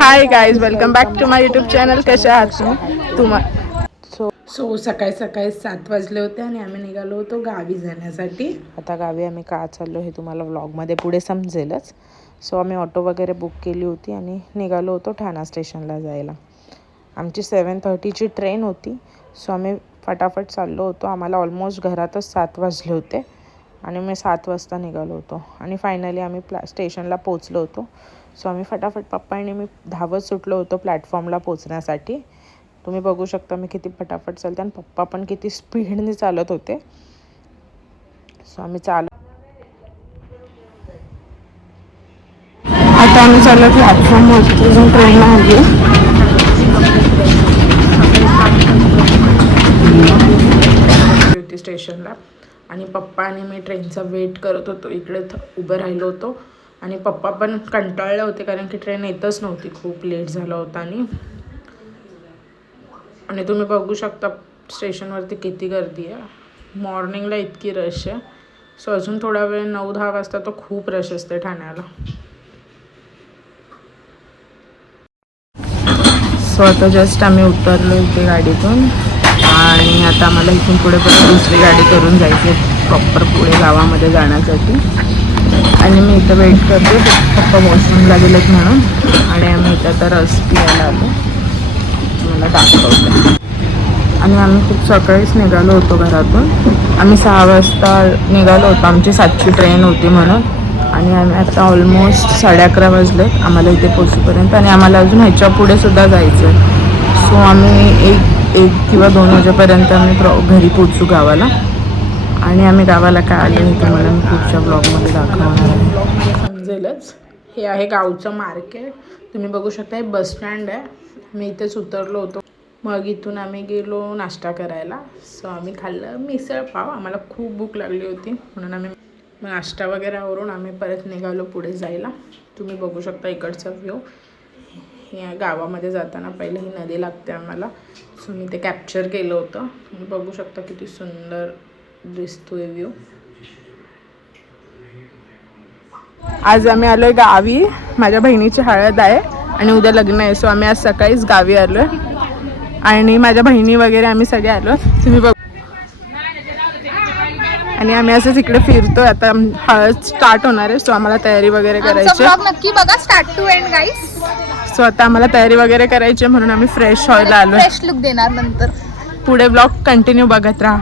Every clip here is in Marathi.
High guys, welcome back to my YouTube channel. कशा आहात तुम्ही? सो सकाळी सकाळी 7 वाजले होते आणि आम्ही निघालो होतो गावी जाण्यासाठी. आता गावी आम्ही का चाललो हे तुम्हाला व्लॉगमध्ये पुढे समजेलच. सो आम्ही ऑटो वगैरे बुक केली होती आणि निघालो होतो ठाणा स्टेशनला जायला. आमची 7:30ची ट्रेन होती. सो आम्ही फटाफट चाललो होतो. आम्हाला ऑलमोस्ट घरातच 7 वाजले होते आणि मी 7 वाजता निघालो होतो आणि फायनली आम्ही स्टेशनला पोचलो होतो. सो आम्ही फटाफट पप्पा आणि मी धावत सुटलो होतो प्लॅटफॉर्मला पोचण्यासाठी. तुम्ही बघू शकता मी किती फटाफट चालते आणि पप्पा पण किती स्पीडने चालत होते. सो आम्ही आता आम्ही चाललो प्लॅटफॉर्मवरती अजून ट्रेन आली होती स्टेशनला आणि पप्पा आणि मी ट्रेनचा वेट करत होतो. इकडे उभं राहिलो होतो आणि पप्पा पण कंटाळले होते कारण की ट्रेन येतच नव्हती, खूप लेट झाला होता. आणि तुम्ही बघू शकता स्टेशनवरती किती गर्दी आहे. मॉर्निंगला इतकी रश आहे. सो अजून थोडा वेळ 9-10 वाजता तो खूप रश असते ठाण्याला. सो आता जस्ट आम्ही उतरलो इथे गाडीतून आणि आता आम्हाला इथून पुढे परत दुसरी गाडी करून जायची प्रॉपर पुढे गावामध्ये जाण्यासाठी. आणि मी इथं वेट करते, पप्पा वॉशरूमला गेलेत म्हणून. आणि आम्ही इथं आता रस पियायला आलो, मला दाखवते. आणि आम्ही खूप सकाळीच निघालो होतो घरातून. आम्ही 6 वाजता निघालो होतो, आमची 7ची ट्रेन होती म्हणून. आणि आम्ही आता ऑलमोस्ट 11:30 वाजलेत आम्हाला इथे पोचेपर्यंत आणि आम्हाला अजून ह्याच्या पुढे सुद्धा जायचं आहे. सो आम्ही 1 किंवा 2 वाजेपर्यंत आम्ही घरी पोचू गावाला. आणि आम्ही गावाला काय आलो हे तुम्हाला मी पुढच्या ब्लॉगमध्ये दाखवणार आहे. समजेलच. हे आहे गावचं मार्केट. तुम्ही बघू शकता हे बस स्टँड आहे. मी इथेच उतरलो होतो. मग इथून आम्ही गेलो नाश्ता करायला. सो आम्ही खाल्लं मिसळ पाव. आम्हाला खूप भूक लागली होती म्हणून आम्ही नाश्ता वगैरे आवरून आम्ही परत निघालो पुढे जायला. तुम्ही बघू शकता इकडचा व्ह्यू. या गावामध्ये जाताना पहिले ही नदी लागते आम्हाला. सो मी ते कॅप्चर केलं होतं. तुम्ही बघू शकता किती सुंदर दिसतोय व्ह्यू. आज आम्ही आलोय गावी. माझ्या बहिणीची हळद आहे आणि उद्या लग्न आहे. सो आम्ही आज सकाळीच गावी आलोय आणि माझ्या बहिणी वगैरे आम्ही सगळे आलो. तुम्ही बघ. आणि आम्ही असंच इकडे फिरतोय. आता हळद स्टार्ट होणार आहे. सो आम्हाला तयारी वगैरे करायची. नक्की बघा start to end guys. So आता आम्हाला तयारी वगैरे करायची म्हणून आम्ही फ्रेश व्हायला आलो. फ्रेश लुक देणार नंतर. पुढे ब्लॉग कंटिन्यू बघत राहा.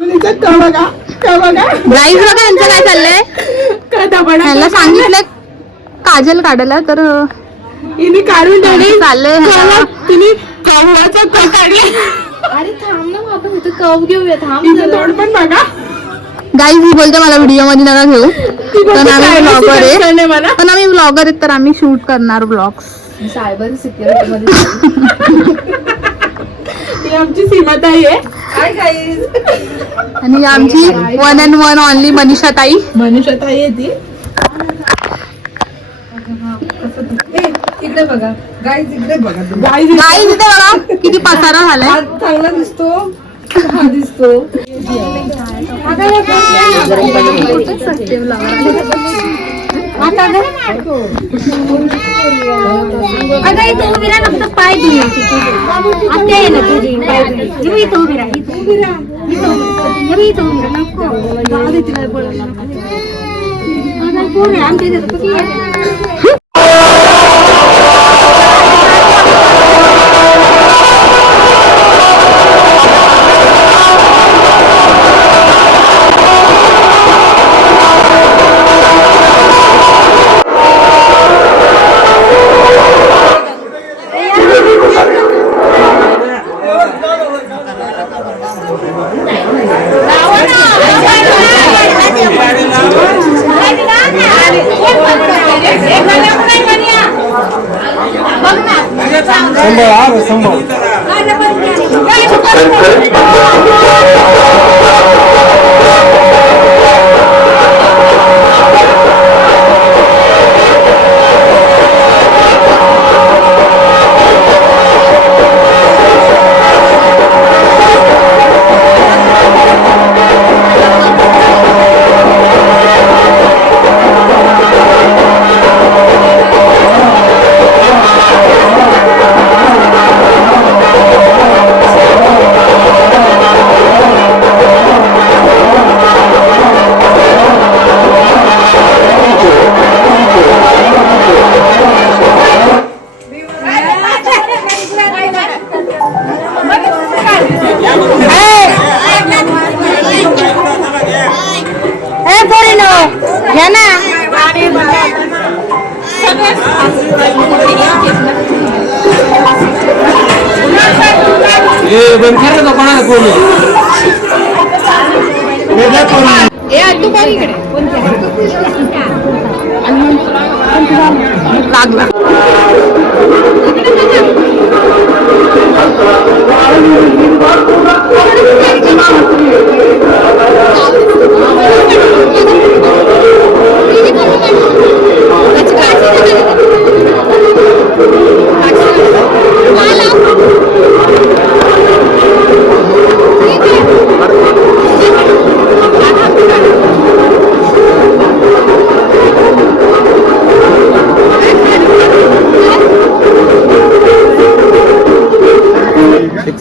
गाईस बघा यांचं काय चाललंय. ह्याला सांगितलं काजल काढायला तर हिने काढून चाललंय. अरे थांब ना, आपण इथं कव घेऊया. थांब तोड पण बघा. गाईस ही बोलते मला व्हिडिओ मध्ये नका घेऊ, पण आम्ही ब्लॉगर आहे. पण आम्ही ब्लॉगर आहेत तर आम्ही शूट करणार ब्लॉग्स. सायबर सिक्युरिटी मध्ये ही आमची सीमाताई आहे. Hi guys. आणि आमची 1 and 1 ओनली मनीषा ताई. मनीषाताई आहे ती. इकडे बघा गाईज, इकडे बघा. गाईस इथे बघा किती पसारा झालाय. चांगला दिसतो, हा दिसतो. अगं इथं उभी राहा, फक्त पाय धुया. आता आहे ना तुझी पाय धुया. इथं उभी राहा, इथं उभी राहा. आमच्या लागला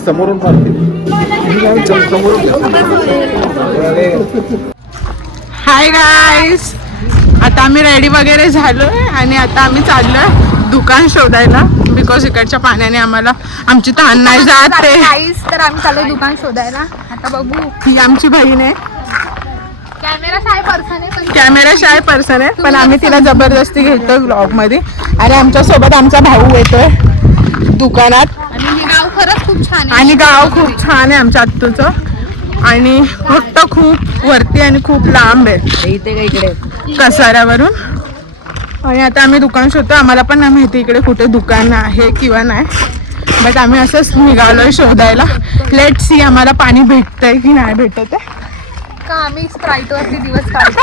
समोरून हाय गाईस, आता आम्ही रेडी वगैरे झालोय आणि आता आम्ही चाललोय दुकान शोधायला. बिकॉज इकडच्या पाण्याने आम्हाला आमची तहान नाही जात ते. तर आम्ही चालू दुकान शोधायला. आता बघू. ही आमची बहीण आहे, कॅमेरा शाय पर्सन आहे पण कॅमेरा शाय पर्सन आहे, पण आम्ही तिला जबरदस्ती घेतोय ब्लॉग मध्ये. आणि आमच्या सोबत आमचा भाऊ येतोय दुकानात. आणि हे गाव खरंच खूप छान आहे. आणि गाव खूप छान आहे आमच्या आत्तूचं. आणि फक्त खूप वरती आणि खूप लांब आहे कसाऱ्यावरून. आणि आता आम्ही दुकान शोधतो. आम्हाला पण नाही माहिती इकडे कुठे दुकान आहे किंवा नाही, बट आम्ही असंच निघालोय शोधायला. लेट सी आम्हाला पाणी भेटतंय की नाही भेटत आहे. का आम्ही स्प्राईट वरती दिवस काढतो.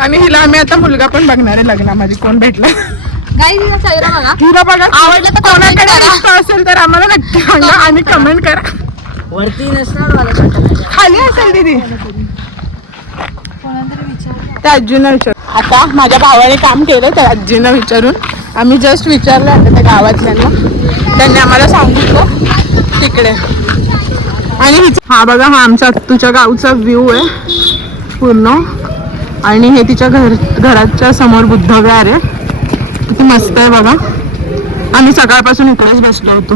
आणि हिला आम्ही आता मुलगा पण बघणार आहे लग्नामध्ये, कोण भेटला. गाईस हिचा चेहरा बघा. हिला बघा, आवडलं तर comment कोणाकडे करा. इच्छा असेल तर आम्हाला नक्की सांगा आणि कमेंट करा. वरती नसणार खाली असेल दीदी, त्या आजीनं विचार. आता माझ्या भावाने काम केलं त्या आजीनं विचारून. आम्ही जस्ट विचारलं आता त्या गावातल्यांना, त्यांनी आम्हाला सांगितलं तिकडे. आणि हा बघा, हा आमचा तुझ्या गावचा व्ह्यू आहे पूर्ण. आणि हे तिच्या घराच्या समोर बुद्धविहार आहे. किती मस्त आहे बघा. आम्ही सकाळपासून इकडेच बसलो होतो.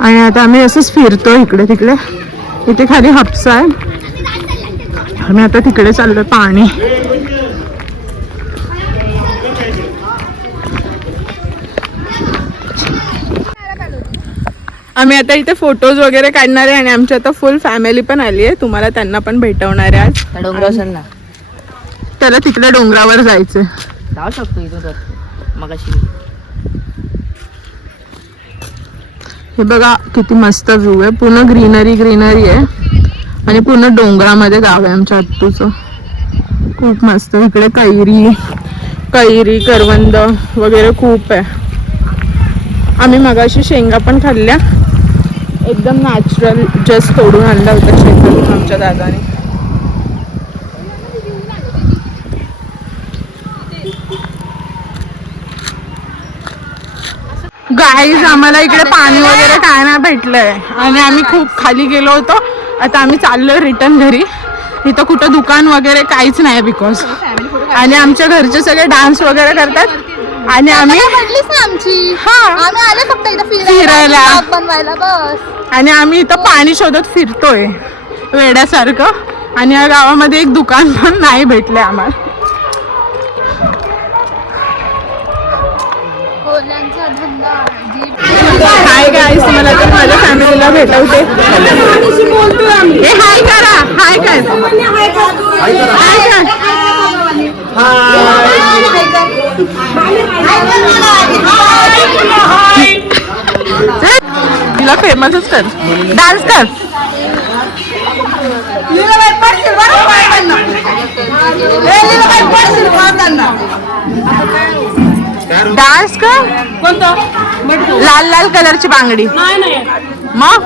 आणि आता आम्ही असंच फिरतो इकडे तिकडे. इथे खाली हापसा आहे. आम्ही आता तिकडे चाललोय पाणी. आम्ही आता इथे फोटोज वगैरे काढणार आहे. आणि आमची आता फुल फॅमिली पण आली आहे. तुम्हाला त्यांना पण भेटवणार आहे आज. डोंगर ना त्याला तिकडे डोंगरावर जायचंय. जाऊ शकतो इथं तर मगाशी. हे बघा किती मस्त व्ह्यू आहे. पूर्ण ग्रीनरी ग्रीनरी आहे. आणि पूर्ण डोंगरामध्ये गाव आहे आमच्या आत्तूचं. खूप मस्त. इकडे कैरी करवंद वगैरे खूप आहे. आम्ही मगाशी शेंगा पण खाल्ल्या, एकदम नॅचरल, जस्ट तोडून आणला होता शेतातून आमच्या दादाने. गाईज आम्हाला इकडे पाणी वगैरे काय नाही भेटलंय. आणि आम्ही खूप खाली गेलो होतो. आता आम्ही चाललोय रिटर्न घरी. इथं कुठं दुकान वगैरे काहीच नाही बिकॉज. आणि आमच्या घरचे सगळे डान्स वगैरे करतात. आणि आम्ही आमची हा आम्ही आले फक्त इथं फिरायला. vlog बनवायला बस. आणि आम्ही इथं पाणी शोधत फिरतोय वेड्यासारखं. आणि या गावामध्ये एक दुकान पण नाही भेटले आम्हाला. कोल्यांचा धंदा. हाय गाईस, तुम्हाला तर माझ्या फॅमिलीला भेटवते. ए हाय करा, हाय काय हाय काय. तिला फेमसच कर, डान्स कर. डान्स कर. कोणतं? लाल लाल कलरची बांगडी. मग